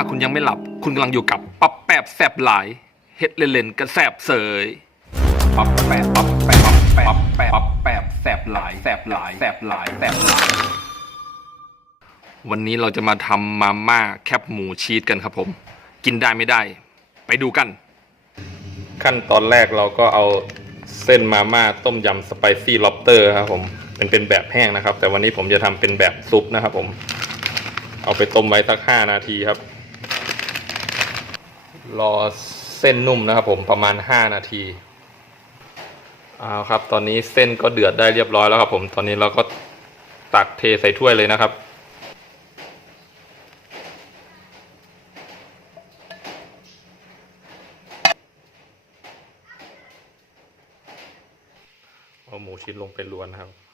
าคุณยังไม่หลับ คุณกำลังอยู่กับปั๊บแปบแสบหลายเฮ็ดเล่นๆกันแสบเสยปั๊บแปบปั๊บแปบปั๊บแปบปั๊บแปบแสบหลายแสบหลายแสบหลายแสบหลาย วันนี้เราจะมาทำมาม่าแคบหมูชีสกันครับผม กินได้ไม่ได้ ไปดูกัน ขั้นตอนแรกเราก็เอาเส้นมาม่าต้มยำสไปซี่ล็อบเตอร์ครับผมเป็นเป็นแบบแห้งนะครับ แต่วันนี้ผมจะทำเป็นแบบซุปนะครับผมเอาไปต้มไว้สักห้านาทีครับ รอเส้นนุ่มนะครับผมประมาณห้านาทีเอาครับ ตอนนี้เส้นก็เดือดได้เรียบร้อยแล้วครับ ผมตอนนี้เราก็ตักเทใส่ถ้วยเลยนะครับเอาหมูชิ้นลงไปลวนครับ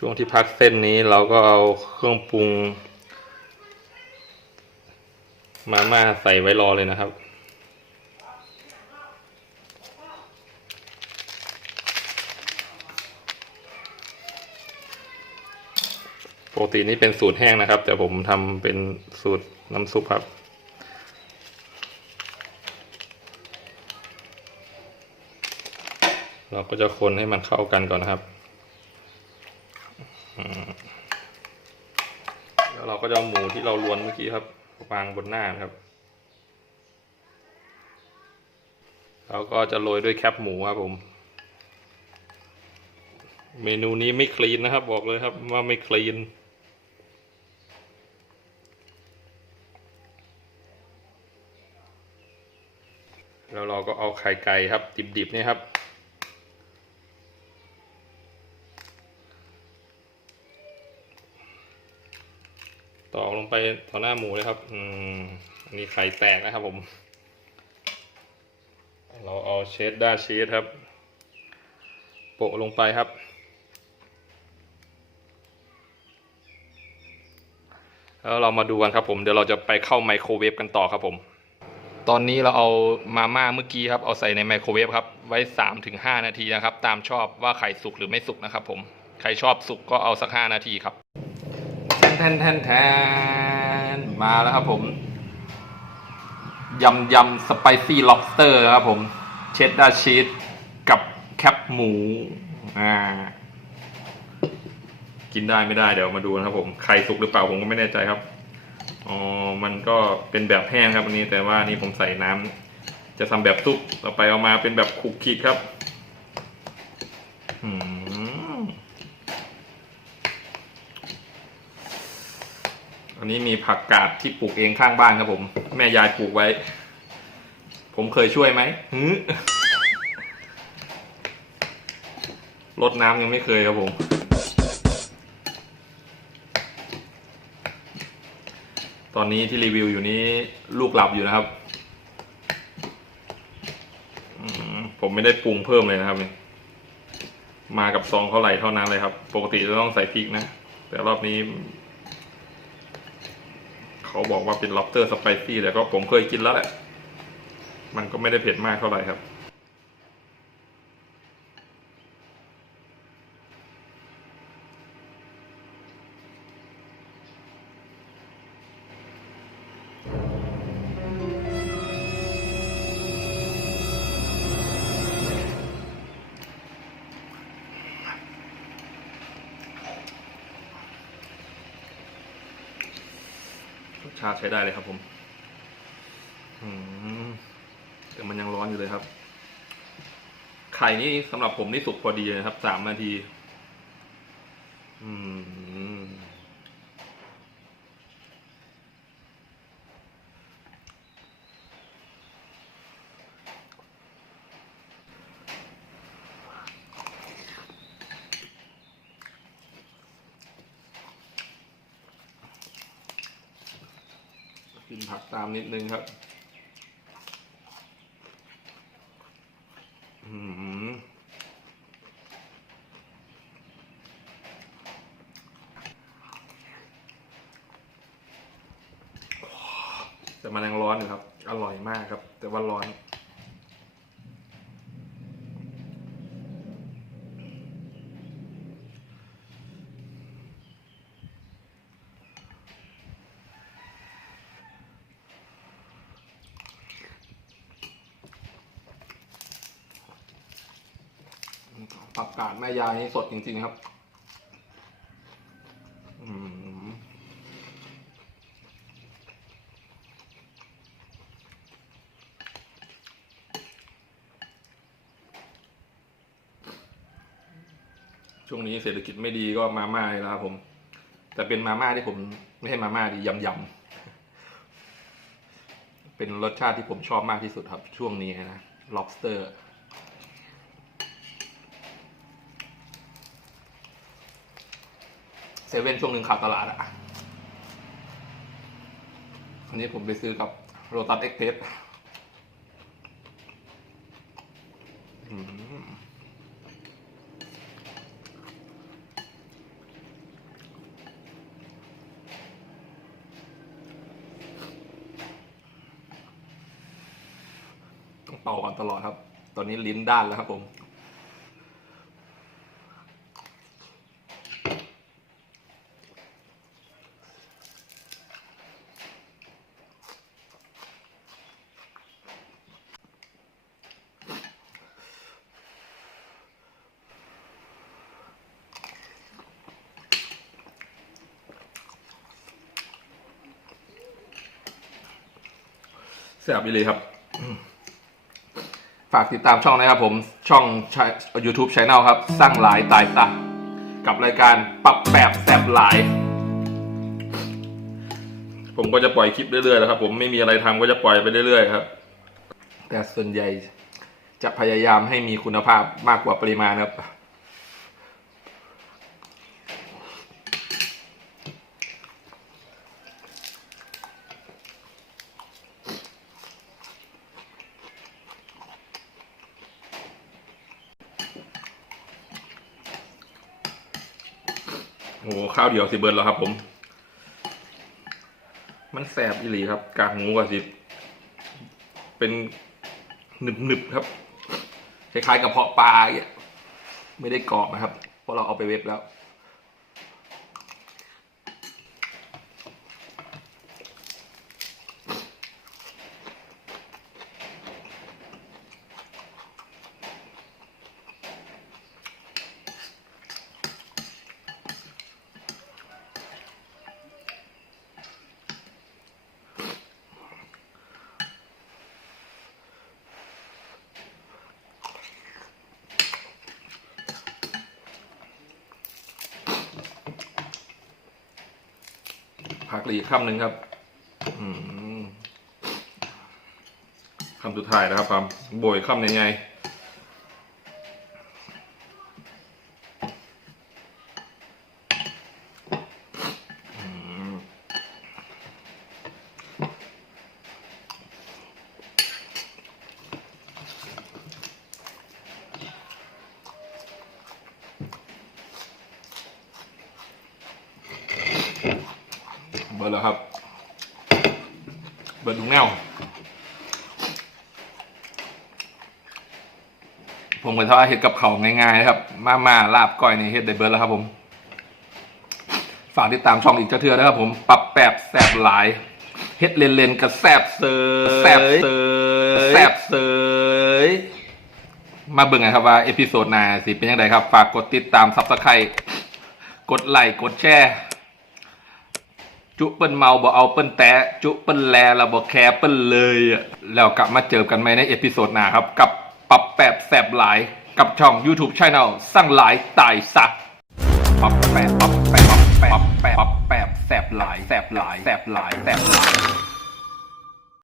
ช่วงที่พักเส้นนี้เราก็เอาเครื่องปรุง มาม่าใส่ไว้รอเลยนะครับ ปกตินี่เป็นสูตรแห้งนะครับ แต่ผมทำเป็นสูตรน้ำซุปครับเราก็จะคนให้มันเข้ากันก่อนนะครับ แล้วเราก็จะเอาหมูที่เราลวนเมื่อกี้ครับวางบนหน้านะครับเราก็จะโรยด้วยแคปหมูครับผม เมนูนี้ไม่คลีนนะครับ บอกเลยครับว่าไม่คลีนแล้วเราก็เอาไข่ไก่ครับ ดิบๆเนี่ยครับ ตอกลงไปต่อหน้าหมูเลยครับ อืมอันนี้ไข่แตกนะครับผม เราเอาเชดด้าชีสครับ โปะลงไปครับ แล้วเรามาดูกันครับผม เดี๋ยวเราจะไปเข้าไมโครเวฟกันต่อครับผม ตอนนี้เราเอามาม่าเมื่อกี้ครับ เอาใส่ในไมโครเวฟครับ ไว้ 3-5ถึงนาทีนะครับ ตามชอบว่าไข่สุกหรือไม่สุกนะครับผม ใครชอบสุกก็เอาสัก 5 นาทีครับ นแทนแทนแทนมาแล้วครับผมยำยำสไปซี่ล็อบสเตอร์ครับผม เชดดาร์ชีสกับแคปหมูอ่ากินได้ไม่ได้เดี๋ยวมาดูนะครับผมไข่สุกหรือเปล่าผมก็ไม่แน่ใจครับอ๋อมันก็เป็นแบบแห้งครับอันนี้แต่ว่านี่ผมใส่น้ำจะทำแบบซุปต่อไปเอามาเป็นแบบคุกคิกครับ อืมันนี้มีผักกาดที่ปลูกเองข้างบ้านครับผม แม่ยายปลูกไว้ ผมเคยช่วยไหมหือรดน้ำยังไม่เคยครับผม ตอนนี้ที่รีวิวอยู่นี้ลูกหลับอยู่นะครับ ผมไม่ได้ปรุงเพิ่มเลยนะครับนี่มากับซองเท่าไหร่เท่านั้นเลยครับ ปกติจะต้องใส่พริกนะ แต่รอบนี้ เขาบอกว่าเป็น lobster spicy แต่ก็ผมเคยกินแล้วแหละ มันก็ไม่ได้เผ็ดมากเท่าไหร่ครับ ชาใช้ได้เลยครับผมแต่มันยังร้อนอยู่เลยครับ ไข่นี่สำหรับผมนี่สุกพอดีเลยครับ สามนาที กินผักตามนิดนึงครับอืมแต่มันยังร้อนอยู่ครับ อร่อยมากครับ แต่ว่าร้อน ผักกาดแม่ยายนี่สดจริง ๆ ครับช่วงนี้เศรษฐกิจไม่ดีก็มาม่าเลยนะครับผม แต่เป็นมาม่าที่ผมไม่ใช่มาม่าดียำยำเป็นรสชาติที่ผมชอบมากที่สุดครับ ช่วงนี้นะ lobster เซเว่นช่วงหนึ่งขาดตลาดอะอันนี้ผมไปซื้อกับโรตัสเอ็กเพสต้องเป่าก่อนตลอดครับ ตอนนี้ลิ้นด้านแล้วครับผม แซ่บไปเลยครับ ฝากติดตามช่องนะครับผมช่อง YouTube Channel ครับ สร้างหลายตายตากับรายการปรับแบบแสบหลาย ผมก็จะปล่อยคลิปเรื่อยๆนะครับ ผมไม่มีอะไรทำก็จะปล่อยไปเรื่อยๆครับ แต่ส่วนใหญ่จะพยายามให้มีคุณภาพมากกว่าปริมาณครับ ข้าวเดียวสิเบิร์นแล้วครับ ผม มันแสบอีหลีครับ กากหมูกับสิ เป็นหนึบหนึบครับ คล้ายๆกระเพาะปลาอย่างเงี้ยไม่ได้กรอบนะครับ เพราะเราเอาไปเว็บแล้ว ผักเหลีกคำหนึ่งครับคำสุดท้ายนะครับความโบยคำยังไงอืมเบอร์แล้วครับเบอร์ดุงแนว ผมก็ทอดเห็ดกับเขาง่ายๆนะครับ มามาลาบก้อยนี่เห็ดได้เบิร์ดแล้วครับผม ฝากติดตามช่องอีกเทื่อนะครับผมปรับแปบแสบหลายเฮ็ดเลนๆกับแสบเสยแสบเสยแสบเสยมาเบิ่งกันครับว่าเอพิโซดหน้าสิเป็นยังไงครับ ฝากกดติดตามซับสไครต์กดไลค์กดแชร์ จุเปิ้นเมาบ่เอาเปิ้นแตะจุเปิ้นแลเราบ่แคร์เปิ้นเลยอะแล้วกลับมาเจอกันใหม่ในเอพิโซดหน้าครับ กับปรับแปบแสบหลายกับช่อง YouTube Channel สร้างหลายตายสักปรับแปบปรับแปบปรับแปบปรับแปบแสบหลายแสบหลายแสบหลายแสบหลาย